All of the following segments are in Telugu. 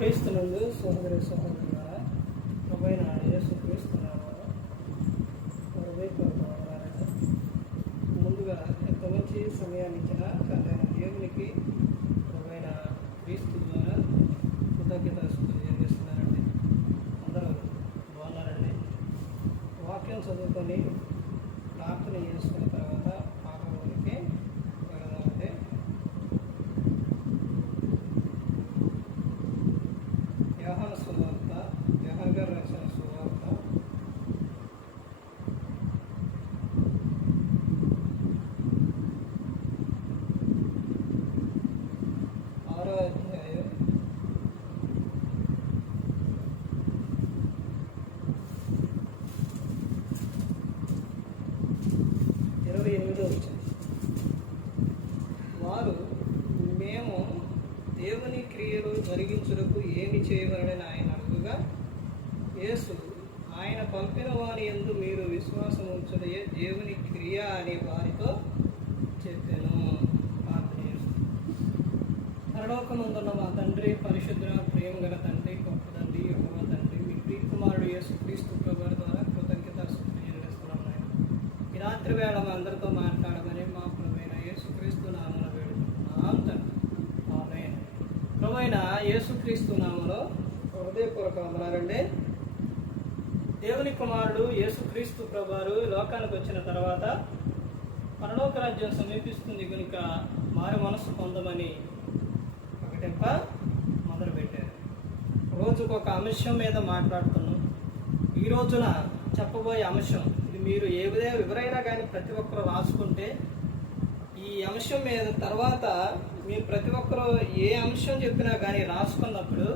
క్రీస్తునందు సహోదరి సహోదరుల ప్రభైన యేసు క్రీస్తున్నాము ముందుగా ఎంత మంచి సమయాన్ని ఇచ్చిన తండ్రి దేవునికి చేయబడిన ఆయన అడుగుగా యేసు ఆయన పంపిన వారి ఎందు మీరు విశ్వాసం ఉంచుడే దేవుని క్రియ అనే వారితో చెప్పాను. ప్రార్థన పరలోకమందున్న మా తండ్రి పరిశుద్ర ప్రేమ గల తండ్రి గొప్ప తండ్రి యెహోవా తండ్రి మీ ప్రియ కుమారుడు యేసు క్రీస్తు ప్రభువారి ద్వారా కృతజ్ఞత చెల్లిస్తున్నాం నాయన. ఈ రాత్రి వేళ మా అందరితో మాట్లాడమని మా ప్రభువైన యేసుక్రీస్తు నామన వేడుకుంటున్నాం. తండ్రి ఆమె ప్రభువైన యేసుక్రీస్తు నామలో హృదయపూర్వక వందనాలండి. దేవుని కుమారుడు యేసుక్రీస్తు ప్రభువారు లోకానికి వచ్చిన తర్వాత పరలోక రాజ్యం సమీపిస్తుంది కనుక మారి మనసు పొందమని ప్రకటింప మొదలుపెట్టారు. రోజుకు ఒక అంశం మీద మాట్లాడుతున్నాం. ఈ రోజున చెప్పబోయే అంశం ఇది మీరు ఏ విధంగా ఎవరైనా కానీ ప్రతి ఒక్కరు రాసుకుంటే ఈ అంశం మీద తర్వాత మీరు ప్రతి ఒక్కరు ఏ అంశం చెప్పినా కానీ రాసుకున్నప్పుడు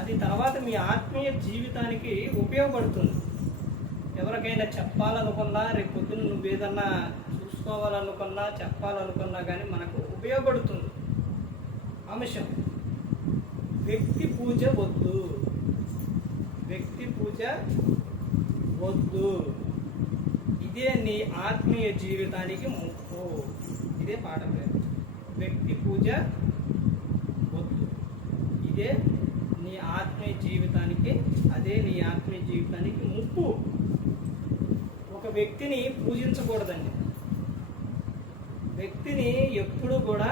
అది తర్వాత మీ ఆత్మీయ జీవితానికి ఉపయోగపడుతుంది. ఎవరికైనా చెప్పాలనుకున్నా రేపు పొద్దున్న నువ్వు ఏదన్నా చూసుకోవాలనుకున్నా చెప్పాలనుకున్నా కానీ మనకు ఉపయోగపడుతుంది. అంశం వ్యక్తి పూజ వద్దు. వ్యక్తి పూజ వద్దు. ఇదే నీ ఆత్మీయ జీవితానికి ముప్పు. ఇదే పాఠం. వ్యక్తి పూజ వద్దు. ఇదే నీ ఆత్మీయ జీవితానికి అదే నీ ఆత్మీయ జీవితానికి ముప్పు. ఒక వ్యక్తిని పూజించకూడదండి. వ్యక్తిని ఎప్పుడూ కూడా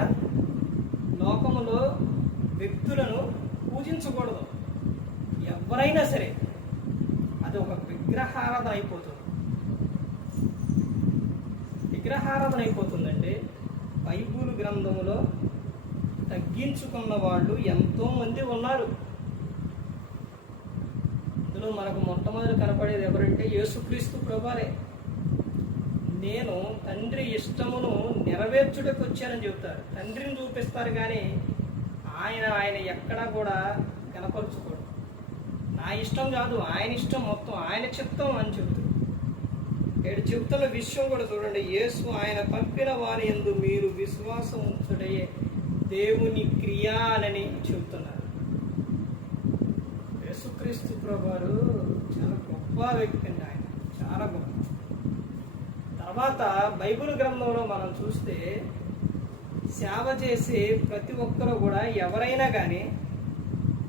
లోకములో వ్యక్తులను పూజించకూడదు. ఎవరైనా సరే అది ఒక విగ్రహారాధన అయిపోతుంది. విగ్రహారాధన అయిపోతుందండి. బైబుల్ గ్రంథంలో తగ్గించుకున్న వాళ్ళు ఎంతోమంది ఉన్నారు. ఇందులో మనకు మొట్టమొదటి కనపడేది ఎవరంటే యేసుక్రీస్తు ప్రభారే నేను తండ్రి ఇష్టమును నెరవేర్చుటకు వచ్చానని చెబుతారు తండ్రిని చూపిస్తారు కానీ ఆయన ఆయన ఎక్కడా కూడా కనపరుచుకోడు. నా ఇష్టం కాదు ఆయన ఇష్టం మొత్తం ఆయన చిత్తం అని చెబుతారు ఏడు చెబుతున్న విషయం కూడా చూడండి. యేసు ఆయన పంపిన వారి ఎందు మీరు విశ్వాసం ఉంచుడే దేవుని క్రియా అని చెబుతున్నారు యేసుక్రీస్తు ప్రభువారు చాలా గొప్ప వ్యక్తి అండి ఆయన. చాలా గొప్ప. తర్వాత బైబిల్ గ్రంథంలో మనం చూస్తే సేవ చేసే ప్రతి ఒక్కరూ కూడా ఎవరైనా కానీ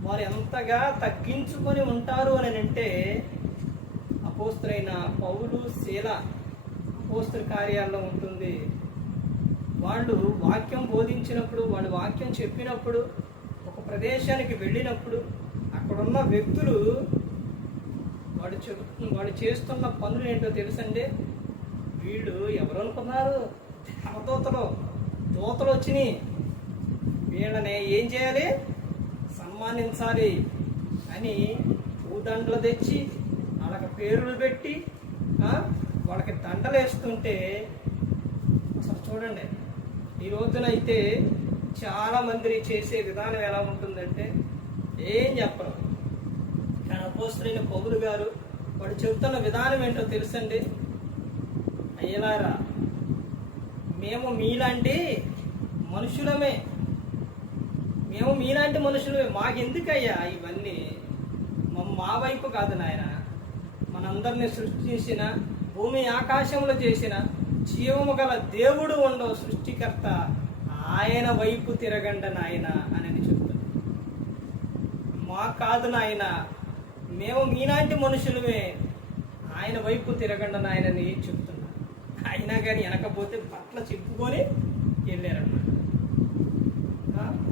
వారు ఎంతగా తగ్గించుకొని ఉంటారు అని అంటే అపోస్తులైన పౌలు శీల అపోస్తుల కార్యాల్లో ఉంటుంది. వాళ్ళు వాక్యం బోధించినప్పుడు వాళ్ళు వాక్యం చెప్పినప్పుడు ఒక ప్రదేశానికి వెళ్ళినప్పుడు అక్కడున్న వ్యక్తులు వాడు చెబు వాడు చేస్తున్న పనులు ఏంటో తెలుసండి? వీళ్ళు ఎవరు అనుకున్నారు దేవదూతలు దూతలు వచ్చినాయి వీళ్ళని ఏం చేయాలి? సన్మానించాలి అని పూదండలు తెచ్చి వాళ్ళకి పేర్లు పెట్టి వాళ్ళకి దండలు వేస్తుంటే అసలు చూడండి ఈ రోజున అయితే చాలా మంది చేసే విధానం ఎలా ఉంటుందంటే ఏం చెప్పరు. అపోస్త్రైన పౌరు గారు వాడు చెబుతున్న విధానం ఏంటో తెలుసండి? అయ్యలారా మేము మీలాంటి మనుషులమే. మేము మీలాంటి మనుషులమే. మాకెందుకయ్యా ఇవన్నీ? మా- వైపు కాదు నాయన. మనందరిని సృష్టించిన భూమి ఆకాశంలో చేసిన జీవము గల దేవుడు ఉండవు. సృష్టికర్త ఆయన వైపు తిరగండ నాయన అని చెప్తాడు మా కాదు నాయన. మేము మీలాంటి మనుషులమే. ఆయన వైపు తిరగండి నాయనని చెప్తున్నా. అయినా కానీ వెనకపోతే పట్ల చెప్పుకొని వెళ్ళారన్నమాట.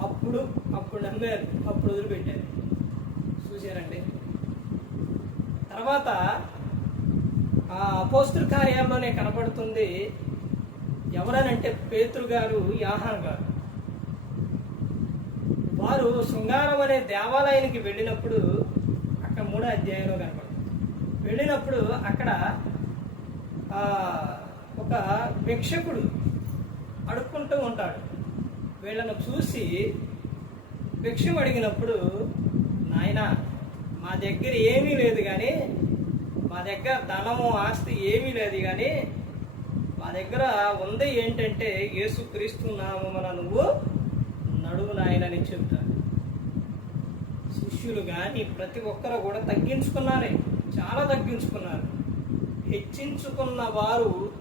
అప్పుడు అప్పుడు నమ్మారు అప్పుడు వదిలిపెట్టారు. చూశారండి. తర్వాత ఆ అపోస్తుల కార్యాలలోనే కనబడుతుంది ఎవరనంటే పేతురు గారు యాహాన్ గారు. వారు శృంగారం అనే దేవాలయానికి వెళ్ళినప్పుడు అక్కడ మూడో అధ్యాయంలో కనపడుతుంది. వెళ్ళినప్పుడు అక్కడ ఒక భిక్షకుడు అడుక్కుంటూ ఉంటాడు. వీళ్ళను చూసి భిక్షం అడిగినప్పుడు నాయన మా దగ్గర ఏమీ లేదు కానీ మా దగ్గర ధనము ఆస్తి ఏమీ లేదు కానీ మా దగ్గర ఉంది ఏంటంటే యేసుక్రీస్తు నామమున నువ్వు నడువు నాయనని చెప్తాను శిష్యులు కానీ ప్రతి ఒక్కరు కూడా తగ్గించుకున్నారే. చాలా తగ్గించుకున్నారు. హెచ్చించుకున్న వారు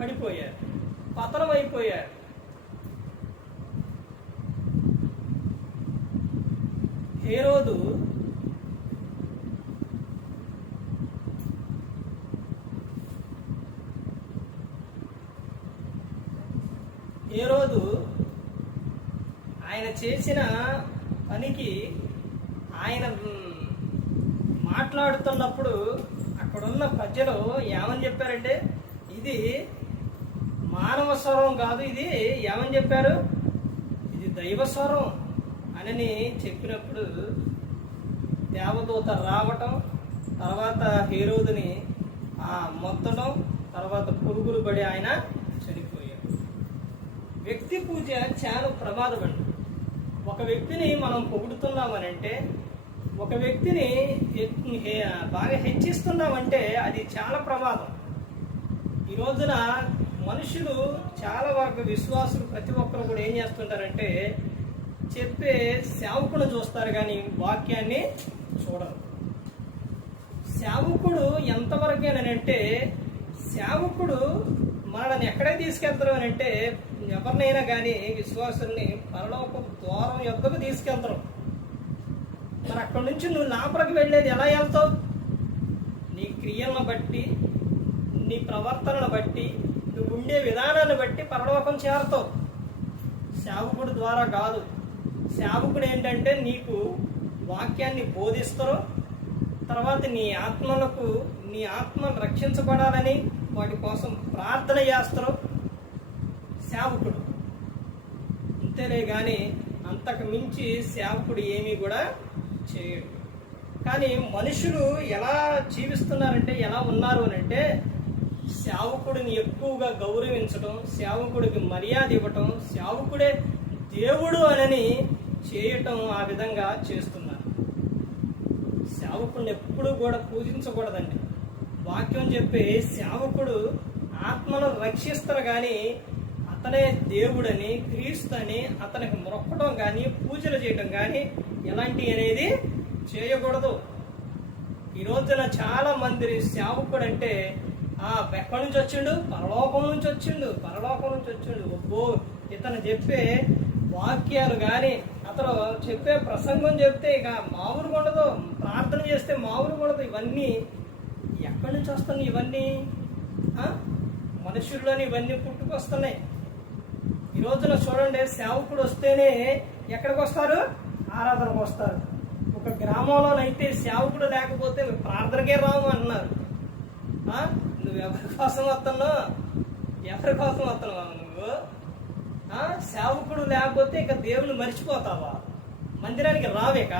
పడిపోయారు. పతనం అయిపోయారు. హేరోదు రోజు ఆయన చేసిన పనికి ఆయన మాట్లాడుతున్నప్పుడు అక్కడున్న ప్రజలు ఏమని చెప్పారంటే ఇది మానవ స్వరం కాదు ఇది ఏమని చెప్పారు? ఇది దైవ స్వరం అని చెప్పినప్పుడు దేవదూత రావటం తర్వాత హీరోదుని ఆ మొత్తడం తర్వాత పురుగులు పడి ఆయన చనిపోయాడు. వ్యక్తి పూజ చాలా ప్రమాదం అండి ఒక వ్యక్తిని మనం పొగుడుతున్నామనంటే ఒక వ్యక్తిని బాగా హెచ్చిస్తున్నామంటే అది చాలా ప్రమాదం. ఈ రోజున మనుషులు చాలా వరకు విశ్వాసులు ప్రతి ఒక్కరు కూడా ఏం చేస్తుంటారంటే చెప్పే సేవకుడు చూస్తారు కానీ వాక్యాన్ని చూడరు. సేవకుడు ఎంతవరకేనంటే సేవకుడు మనల్ని ఎక్కడే తీసుకెళ్తారు అని అంటే ఎవరినైనా కానీ విశ్వాసుల్ని పరలోక ద్వారం యొక్కకు తీసుకెళ్తారు. మరి అక్కడి నుంచి నువ్వు లోపలికి వెళ్ళేది ఎలా వెళ్తావు? నీ క్రియలను బట్టి నీ ప్రవర్తనను బట్టి నువ్వు ఉండే విధానాన్ని బట్టి పరలోకం చేరతావు. సేవకుడు ద్వారా కాదు. సేవకుడు ఏంటంటే నీకు వాక్యాన్ని బోధిస్తారు. తర్వాత నీ ఆత్మలకు నీ ఆత్మను రక్షించబడాలని వాటి కోసం ప్రార్థన చేస్తారు. సేవకుడు. అంతేనే కానీ అంతకు మించి సేవకుడు ఏమీ కూడా చేయడు. కానీ మనుషులు ఎలా జీవిస్తున్నారంటే ఎలా ఉన్నారు అని అంటే సేవకుడిని ఎక్కువగా గౌరవించడం సేవకుడికి మర్యాద ఇవ్వటం సేవకుడే దేవుడు అనని చేయటం ఆ విధంగా చేస్తున్నారు. సేవకుడిని ఎప్పుడూ కూడా పూజించకూడదండి. వాక్యం చెప్పే సేవకుడు ఆత్మను రక్షిస్తారు కానీ అతనే దేవుడని క్రీస్తు అని అతనికి మొక్కడం కానీ పూజలు చేయడం కానీ ఎలాంటి అనేది చేయకూడదు. ఈ రోజున చాలా మంది సేవకుడు అంటే ఆ ఎక్కడి నుంచి వచ్చిండు? పరలోకం నుంచి వచ్చిండు పరలోకం నుంచి వచ్చిండు. ఒబ్బో ఇతను చెప్పే వాక్యాలు కానీ అతను చెప్పే ప్రసంగం చెప్తే ఇక మామూలు ఉండదు. ప్రార్థన చేస్తే మామూలు ఉండదు. ఇవన్నీ ఎక్కడి నుంచి వస్తున్నాయి ఇవన్నీ? మనుషుల్లోని ఇవన్నీ పుట్టుకొస్తున్నాయి. ఈ రోజున చూడండి సేవకుడు వస్తేనే ఎక్కడికి వస్తారు? ఆరాధనకు వస్తారు. ఒక గ్రామంలోనైతే సేవకుడు లేకపోతే ప్రార్థనకే రాము అన్నారు. నువ్వు ఎవరి కోసం వస్తున్నావు? ఎవరి కోసం వస్తున్నావు నువ్వు? సేవకుడు లేకపోతే ఇక దేవుని మర్చిపోతావా? మందిరానికి రావేక?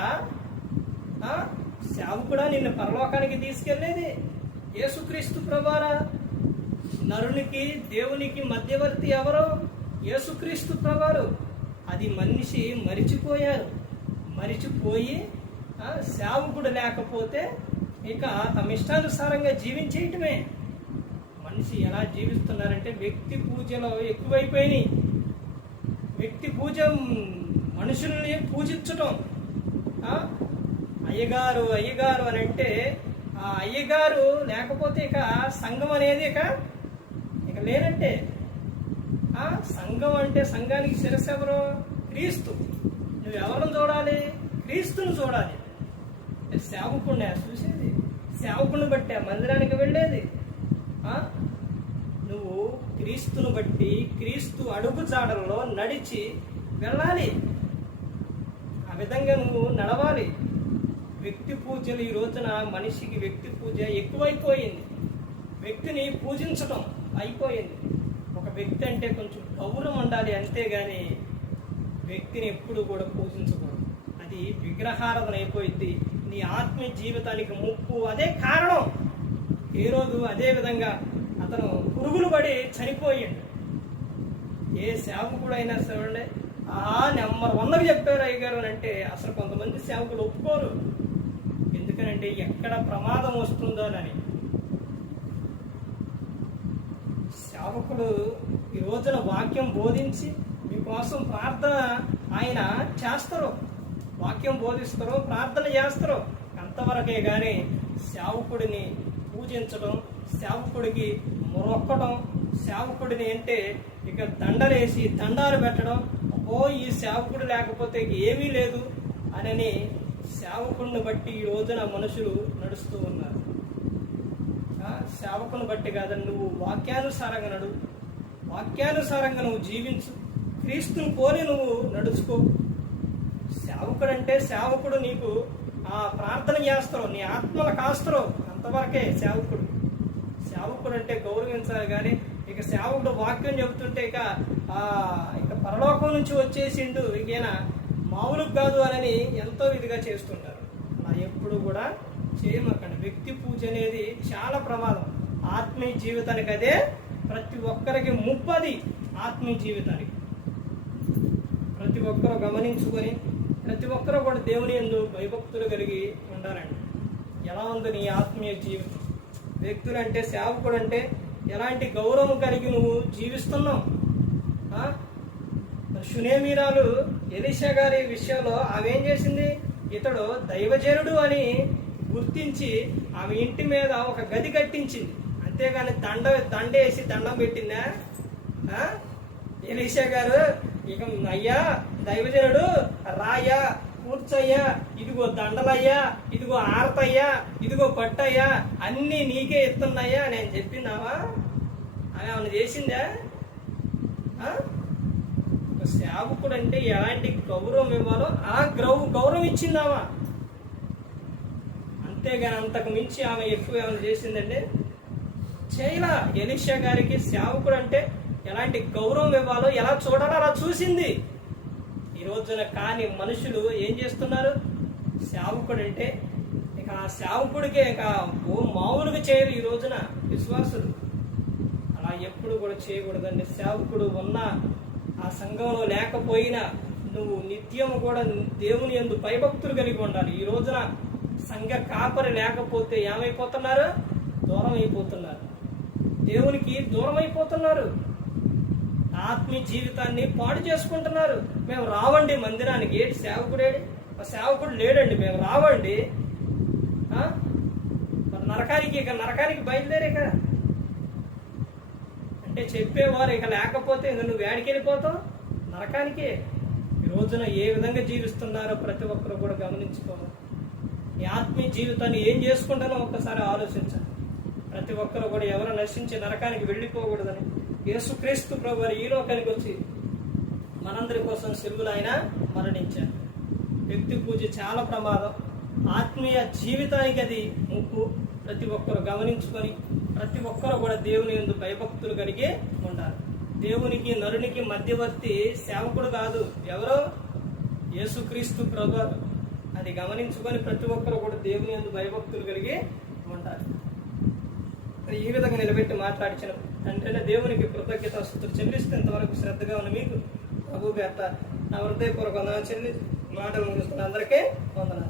ఆ? సేవకుడా నిన్ను పరలోకానికి తీసుకెళ్ళేది? యేసుక్రీస్తు ప్రభారా? నరునికి దేవునికి మధ్యవర్తి ఎవరు? యేసుక్రీస్తు ప్రభారు. అది మనిషి మరిచిపోయారు. మరిచిపోయి సేవకుడు లేకపోతే ఇక తమ ఇష్టానుసారంగా జీవించేయటమే. మనిషి ఎలా జీవిస్తున్నారంటే వ్యక్తి పూజలో ఎక్కువైపోయినాయి. వ్యక్తి పూజ మనుషుల్ని పూజించటం. అయ్యగారు అయ్యగారు అని అంటే ఆ అయ్యగారు లేకపోతే ఇక సంఘం అనేది ఇక ఇక లేనంటే సంఘం అంటే సంఘానికి శిరస్సు ఎవరు? క్రీస్తు. నువ్వు ఎవరిని చూడాలి? క్రీస్తుని చూడాలి. సేవకుండా చూసేది. సేవకుని బట్టే మందిరానికి వెళ్ళేది. నువ్వు క్రీస్తును బట్టి క్రీస్తు అడుగు జాడల్లో నడిచి వెళ్ళాలి. ఆ విధంగా నువ్వు నడవాలి. వ్యక్తి పూజలు ఈ రోజున మనిషికి వ్యక్తి పూజ ఎక్కువైపోయింది. వ్యక్తిని పూజించటం అయిపోయింది. వ్యక్తి అంటే కొంచెం గౌరవం ఉండాలి అంతేగాని వ్యక్తిని ఎప్పుడు కూడా పూజించకూడదు అది విగ్రహారాధన అయిపోయింది నీ ఆత్మీయ జీవితానికి ముప్పు అదే కారణం. ఏ రోజు అదే విధంగా అతను పురుగులు పడి చనిపోయిండు. ఏ సేవకుడైనా సరే ఆ నెంబర్ వందకు చెప్పారు అయ్యగారు అని అంటే అసలు కొంతమంది సేవకులు ఒప్పుకోరు. ఎందుకనంటే ఎక్కడ ప్రమాదం వస్తుందోనని సేవకుడు రోజున వాక్యం బోధించి మీకోసం ప్రార్థన ఆయన చేస్తారు. వాక్యం బోధిస్తారు ప్రార్థన చేస్తారు. అంతవరకే కానీ సేవకుడిని పూజించడం సేవకుడికి మొరొక్కడం సేవకుడిని అంటే ఇక దండలేసి దండాలు పెట్టడం ఓ ఈ సేవకుడు లేకపోతే ఏమీ లేదు అనని సేవకుడిని బట్టి ఈ రోజున మనుషులు నడుస్తూ ఉన్నారు. సేవకుని బట్టి కాదండి నువ్వు వాక్యానుసారంగా నడువు. వాక్యానుసారంగా నువ్వు జీవించు. క్రీస్తును పోలి నువ్వు నడుచుకో. సేవకుడు అంటే సేవకుడు నీకు ఆ ప్రార్థన చేస్తారో నీ ఆత్మల కాస్తారో అంతవరకే సేవకుడు. సేవకుడు అంటే గౌరవించాలి కానీ ఇక సేవకుడు వాక్యం చెబుతుంటే ఇక ఆ ఇక పరలోకం నుంచి వచ్చేసిండు. ఇంకేనా మామూలుగా కాదు అని ఎంతో ఇదిగా చేస్తుంటారు. అలా ఎప్పుడు కూడా చేయమకండి వ్యక్తి పూజ అనేది చాలా ప్రమాదం. ఆత్మీయ జీవితానికి అదే ప్రతి ఒక్కరికి ముప్పది ఆత్మీయ జీవితానికి ప్రతి ఒక్కరూ గమనించుకొని ప్రతి ఒక్కరూ కూడా దేవుని ఎందు భయభక్తులు కలిగి ఉండాలండి. ఎలా ఉంది నీ ఆత్మీయ జీవితం? వ్యక్తులు అంటే సేవకుడు అంటే ఎలాంటి గౌరవం కలిగి నువ్వు జీవిస్తున్నావు? సునేమీరాలు ఎలిషా గారి విషయంలో ఆమెం చేసింది? ఇతడు దైవజనుడు అని గుర్తించి ఆమె ఇంటి మీద ఒక గది కట్టించింది. అంతేగాని దండ దండేసి దండం పెట్టిందా? ఎలీషా గారు ఇక అయ్యా దైవజనుడు రాయా కూర్చయ్యా ఇదిగో దండలయ్యా ఇదిగో ఆరతయ్యా ఇదిగో పట్టయ్యా అన్నీ నీకే ఇస్తున్నాయ్యా నేను చెప్పినావా? ఆమె ఏమైనా చేసిందా? ఒక సేవకుడు అంటే ఎలాంటి గౌరవం ఇవ్వాలో ఆ గ్రౌ గౌరవం ఇచ్చిందామా? అంతేగాని అంతకు మించి ఆమె ఎక్కువ ఏమైనా చేసిందంటే చేయలా ఎలిషా గారికి సేవకుడు అంటే ఎలాంటి గౌరవం ఇవ్వాలో ఎలా చూడాలో అలా చూసింది. ఈ రోజున కాని మనుషులు ఏం చేస్తున్నారు? సేవకుడు అంటే ఇక ఆ సేవకుడికి ఇక ఓ మామూలుగా చేయరు ఈ రోజున విశ్వాసులు. అలా ఎప్పుడు కూడా చేయకూడదండి. సేవకుడు ఉన్న ఆ సంఘంలో లేకపోయినా నువ్వు నిత్యం కూడా దేవుని ఎందు భయభక్తులు కలిగి ఉండాలి. ఈ రోజున సంఘ కాపరి లేకపోతే ఏమైపోతున్నారు? దూరం అయిపోతున్నారు దేవునికి దూరం అయిపోతున్నారు ఆత్మీయ జీవితాన్ని పాడు చేసుకుంటున్నారు. మేము రావండి మందిరానికి. ఏడు? సేవకుడేడు సేవకుడు లేడండి. మేము రావండి. మరి నరకానికి ఇక నరకానికి బయలుదేరే కదా అంటే చెప్పేవారు ఇక లేకపోతే ఇంక నువ్వు వేడికి వెళ్ళిపోతావు? నరకానికే. ఈ రోజున ఏ విధంగా జీవిస్తున్నారో ప్రతి ఒక్కరు కూడా గమనించుకోవాలి. ఈ ఆత్మీయ జీవితాన్ని ఏం చేసుకుంటానో ఒక్కసారి ఆలోచించాలి ప్రతి ఒక్కరు కూడా ఎవరు నశించి నరకానికి వెళ్ళిపోకూడదని యేసుక్రీస్తు ప్రభు వారు ఈ లోకానికి వచ్చి మనందరి కోసం సిలువులు ఆయన మరణించారు. వ్యక్తి పూజ చాలా ప్రమాదం. ఆత్మీయ జీవితానికి అది ముప్పు. ప్రతి ఒక్కరు గమనించుకొని ప్రతి ఒక్కరు కూడా దేవుని ఎందు భయభక్తులు కలిగి ఉండాలి. దేవునికి నరునికి మధ్యవర్తి సేవకుడు కాదు. ఎవరో? యేసుక్రీస్తు ప్రభు అది గమనించుకొని ప్రతి ఒక్కరు కూడా దేవుని ఎందు భయభక్తులు కలిగి ఉండాలి. మరి ఈ విధంగా నిలబెట్టి మాట్లాడించిన తండ్రి దేవునికి కృతజ్ఞత స్థుతులు చెల్లిస్తే ఇంతవరకు శ్రద్ధగా ఉన్న మీకు ప్రభు పేట నా హృదయపూర్వక వందనాలు చెల్లి మాటలు ముగిస్తున్న అందరికీ వందనాలు.